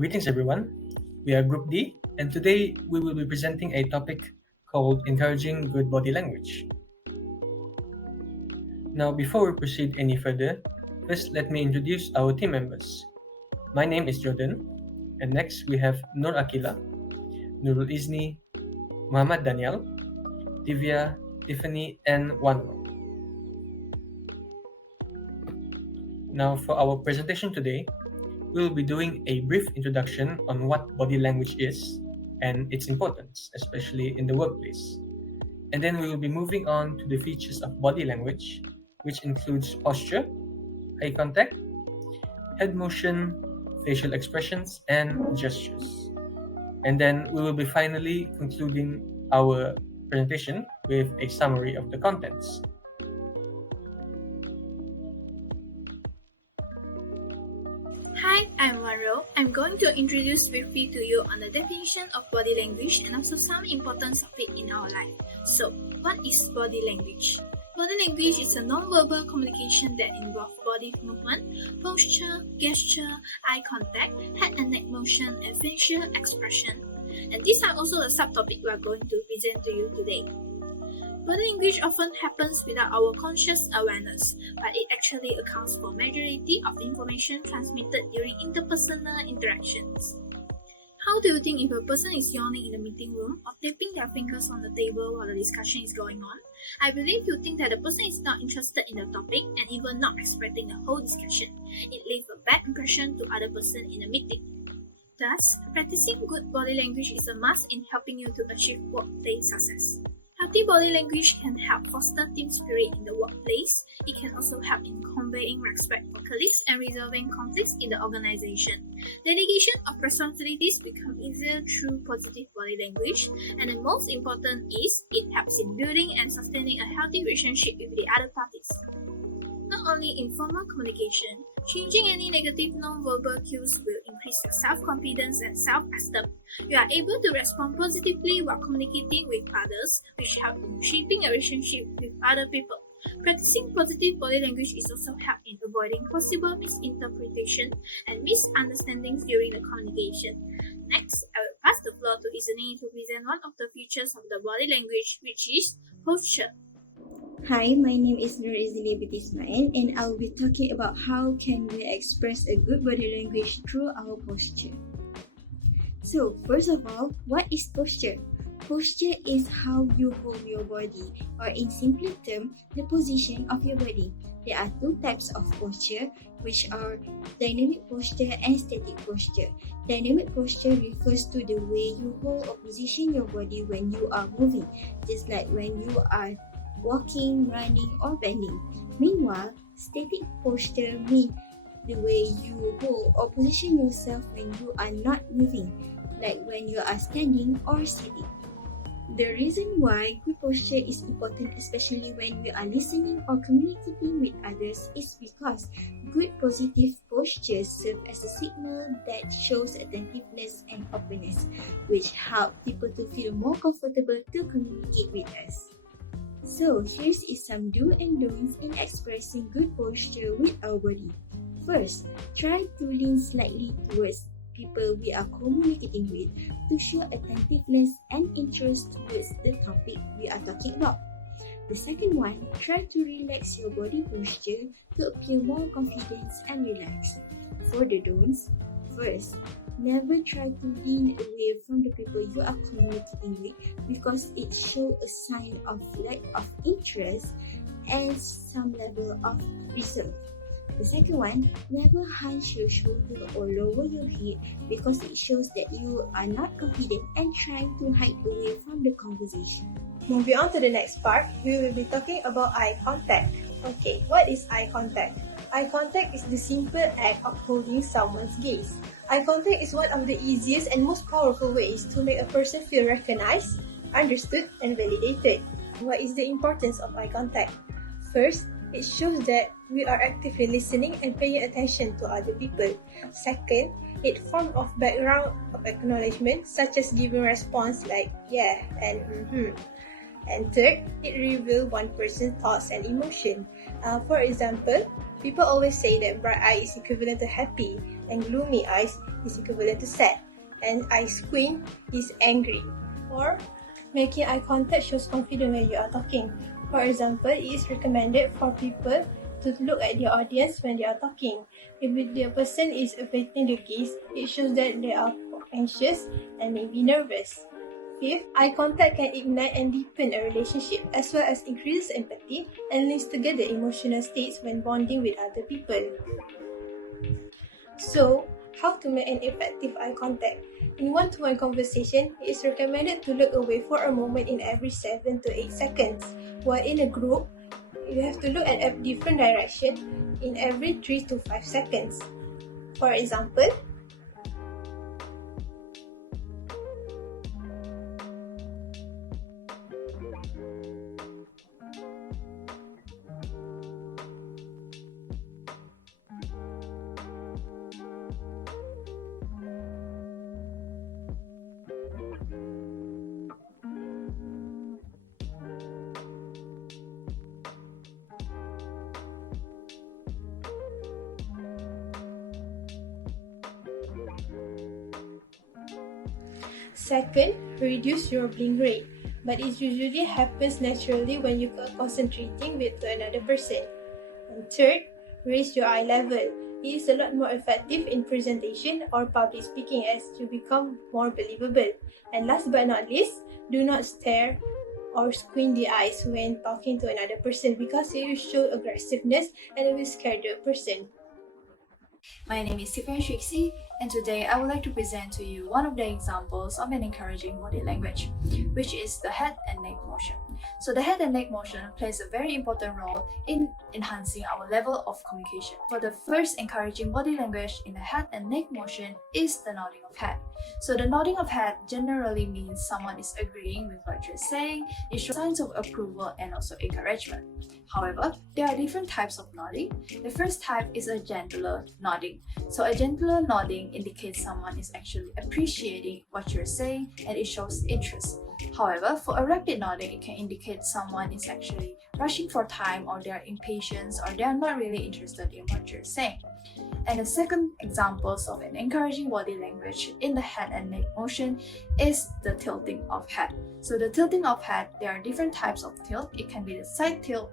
Greetings, everyone. We are Group D, and today we will be presenting a topic called Encouraging Good Body Language. Now, before we proceed any further, first let me introduce our team members. My name is Jordan, and next we have Nur Akila, Nurul Izni, Muhammad Daniel, Divya, Tiffany, and Wanro. Now, for our presentation today, we will be doing a brief introduction on what body language is and its importance, especially in the workplace. And then we will be moving on to the features of body language, which includes posture, eye contact, head motion, facial expressions, and gestures. And then we will be finally concluding our presentation with a summary of the contents. Hi, I'm Wanro. I'm going to introduce briefly to you on the definition of body language and also some importance of it in our life. So, what is body language? Body language is a non-verbal communication that involves body movement, posture, gesture, eye contact, head and neck motion, and facial expression. And these are also the subtopic we are going to present to you today. Body language often happens without our conscious awareness, but it actually accounts for majority of information transmitted during interpersonal interactions. How do you think if a person is yawning in the meeting room or tapping their fingers on the table while the discussion is going on? I believe you think that the person is not interested in the topic and even not expecting the whole discussion. It leaves a bad impression to other person in the meeting. Thus, practicing good body language is a must in helping you to achieve workplace success. Healthy body language can help foster team spirit in the workplace. It can also help in conveying respect for colleagues and resolving conflicts in the organization. Delegation of responsibilities become easier through positive body language, and the most important is it helps in building and sustaining a healthy relationship with the other parties. Not only in formal communication, changing any negative non-verbal cues will increase your self-confidence and self-esteem. You are able to respond positively while communicating with others, which helps in shaping a relationship with other people. Practicing positive body language is also help in avoiding possible misinterpretation and misunderstandings during the communication. Next, I will pass the floor to Isani to present one of the features of the body language, which is posture. Hi, my name is Nur Izili Ismail, and I'll be talking about how can we express a good body language through our posture. So, first of all, what is posture? Posture is how you hold your body, or in simple terms, the position of your body. There are two types of posture, which are dynamic posture and static posture. Dynamic posture refers to the way you hold or position your body when you are moving, just like when you are walking, running, or bending. Meanwhile, static posture means the way you hold or position yourself when you are not moving, like when you are standing or sitting. The reason why good posture is important, especially when we are listening or communicating with others, is because good positive postures serve as a signal that shows attentiveness and openness, which help people to feel more comfortable to communicate with us. So, here is some do and don'ts in expressing good posture with our body. First, try to lean slightly towards people we are communicating with to show attentiveness and interest towards the topic we are talking about. The second one, try to relax your body posture to appear more confident and relaxed. For the don'ts, first, never try to lean away from the people you are communicating with because it shows a sign of lack of interest and some level of reserve. The second one, never hunch your shoulder or lower your head because it shows that you are not confident and trying to hide away from the conversation. Moving on to the next part, we will be talking about eye contact. Okay, what is eye contact? Eye contact is the simple act of holding someone's gaze. Eye contact is one of the easiest and most powerful ways to make a person feel recognized, understood, and validated. What is the importance of eye contact? First, it shows that we are actively listening and paying attention to other people. Second, it forms of background of acknowledgement, such as giving response like yeah and And third, it reveals one person's thoughts and emotion. For example, people always say that bright eye is equivalent to happy, and gloomy eyes is equivalent to sad, and eye squint is angry. Or making eye contact shows confidence when you are talking. For example, it is recommended for people to look at their audience when they are talking. If the person is averting the gaze, it shows that they are anxious and maybe nervous. Fifth, eye contact can ignite and deepen a relationship as well as increases empathy and links together emotional states when bonding with other people. So, how to make an effective eye contact? In one-to-one conversation, it is recommended to look away for a moment in every 7 to 8 seconds. While in a group, you have to look at a different direction in every 3 to 5 seconds. For example, second, reduce your blink rate, but it usually happens naturally when you are concentrating with another person. And third, raise your eye level. It is a lot more effective in presentation or public speaking as you become more believable. And last but not least, do not stare or squint the eyes when talking to another person because it will show aggressiveness and it will scare the person. My name is Tiffany Trixie, and today I would like to present to you one of the examples of an encouraging body language, which is the head and neck motion. So the head and neck motion plays a very important role in enhancing our level of communication. For the first encouraging body language in the head and neck motion is the nodding of head. So the nodding of head generally means someone is agreeing with what you're saying. It shows signs of approval and also encouragement. However, there are different types of nodding. The first type is a gentler nodding. So a gentler nodding indicates someone is actually appreciating what you're saying and it shows interest. However, for a rapid nodding, it can indicate someone is actually rushing for time or they are impatient or they are not really interested in what you're saying. And the second examples of an encouraging body language in the head and neck motion is the tilting of head. So the tilting of head, there are different types of tilt. It can be the side tilt,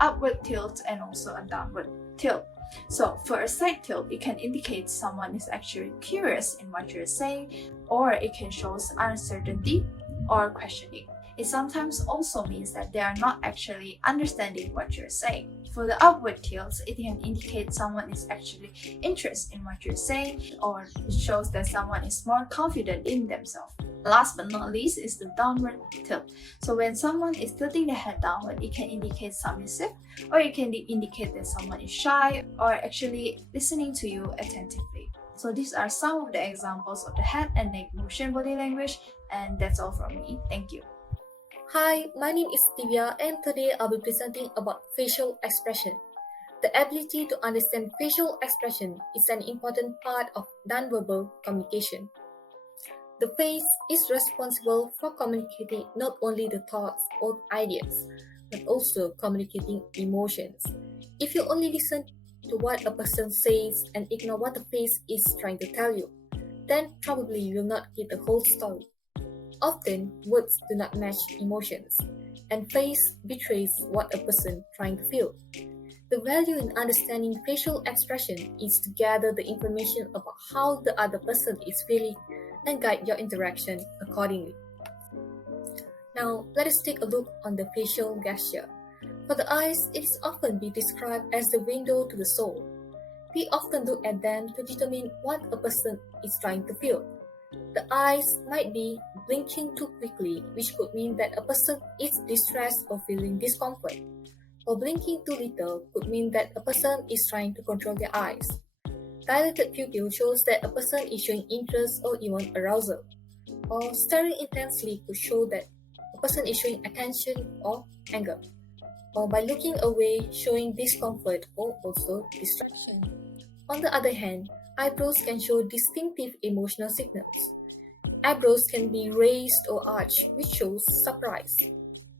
upward tilt, and also a downward tilt. So for a side tilt, it can indicate someone is actually curious in what you're saying, or it can show uncertainty or questioning. It sometimes also means that they are not actually understanding what you're saying. For the upward tilts, it can indicate someone is actually interested in what you're saying, or it shows that someone is more confident in themselves. Last but not least is the downward tilt. So when someone is tilting the head downward, it can indicate submissive, or it can indicate that someone is shy or actually listening to you attentively. So these are some of the examples of the head and neck motion body language, and that's all from me. Thank you. Hi, my name is Divya and today I'll be presenting about facial expression. The ability to understand facial expression is an important part of nonverbal communication. The face is responsible for communicating not only the thoughts or ideas, but also communicating emotions. If you only listen to what a person says and ignore what the face is trying to tell you, then probably you will not get the whole story. Often, words do not match emotions, and face betrays what a person trying to feel. The value in understanding facial expression is to gather the information about how the other person is feeling and guide your interaction accordingly. Now, let us take a look on the facial gesture. For the eyes, it is often be described as the window to the soul. We often look at them to determine what a person is trying to feel. The eyes might be blinking too quickly, which could mean that a person is distressed or feeling discomfort. Or blinking too little could mean that a person is trying to control their eyes. Dilated pupil shows that a person is showing interest or even arousal. Or staring intensely could show that a person is showing attention or anger. Or by looking away, showing discomfort or also distraction. On the other hand, eyebrows can show distinctive emotional signals. Eyebrows can be raised or arched, which shows surprise.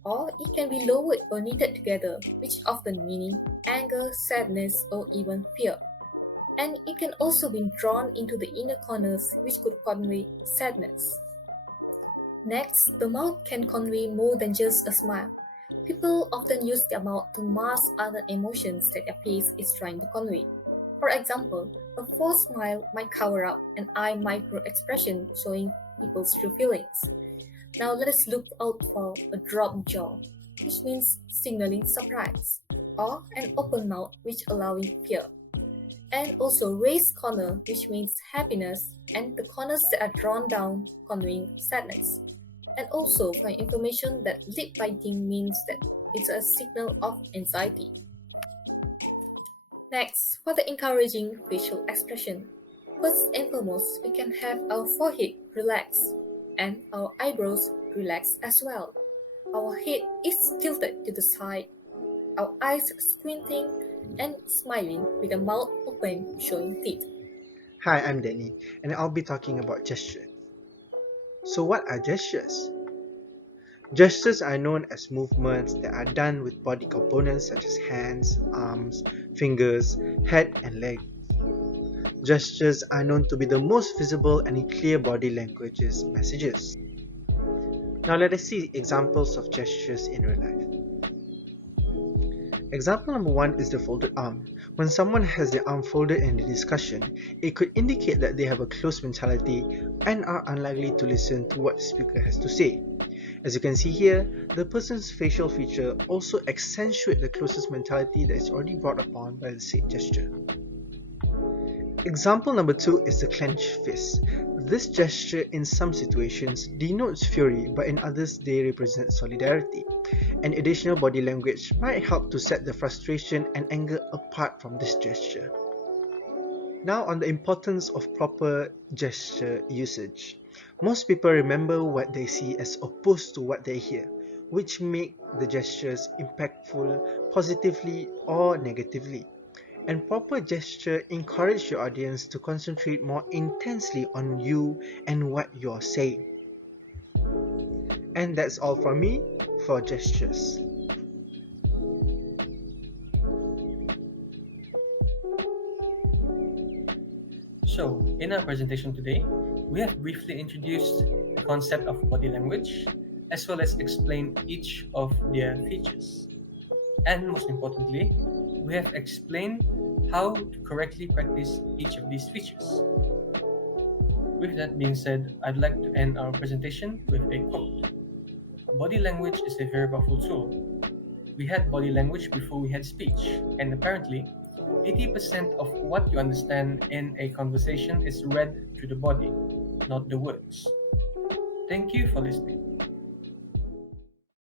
Or it can be lowered or knitted together, which often meaning anger, sadness, or even fear. and it can also be drawn into the inner corners, which could convey sadness. Next, the mouth can convey more than just a smile. People often use their mouth to mask other emotions that their face is trying to convey. For example, a forced smile might cover up an eye micro expression showing people's true feelings. Now let us look out for a dropped jaw, which means signaling surprise, or an open mouth, which allowing fear. And also raised corner, which means happiness, and the corners that are drawn down conveying sadness. And also for information that lip biting means that it's a signal of anxiety. Next, for the encouraging facial expression. First and foremost, we can have our forehead relaxed and our eyebrows relaxed as well. Our head is tilted to the side, our eyes squinting and smiling with the mouth open showing teeth. Hi, I'm Danny, and I'll be talking about gestures. So what are gestures? Gestures are known as movements that are done with body components such as hands, arms, fingers, head, and legs. Gestures are known to be the most visible and clear body language's messages. Now let us see examples of gestures in real life. Example number 1 is the folded arm. When someone has their arm folded in a discussion, it could indicate that they have a closed mentality and are unlikely to listen to what the speaker has to say. As you can see here, the person's facial feature also accentuate the closest mentality that is already brought upon by the said gesture. Example number 2 is the clenched fist. This gesture in some situations denotes fury, but in others they represent solidarity. An additional body language might help to set the frustration and anger apart from this gesture. Now on the importance of proper gesture usage. Most people remember what they see as opposed to what they hear, which make the gestures impactful positively or negatively. And proper gesture encourage your audience to concentrate more intensely on you and what you're saying. And that's all from me for gestures. So, in our presentation today, we have briefly introduced the concept of body language, as well as explained each of their features. And most importantly, we have explained how to correctly practice each of these features. With that being said, I'd like to end our presentation with a quote. Body language is a very powerful tool. We had body language before we had speech, and apparently, 80% of what you understand in a conversation is read through the body, not the words. Thank you for listening.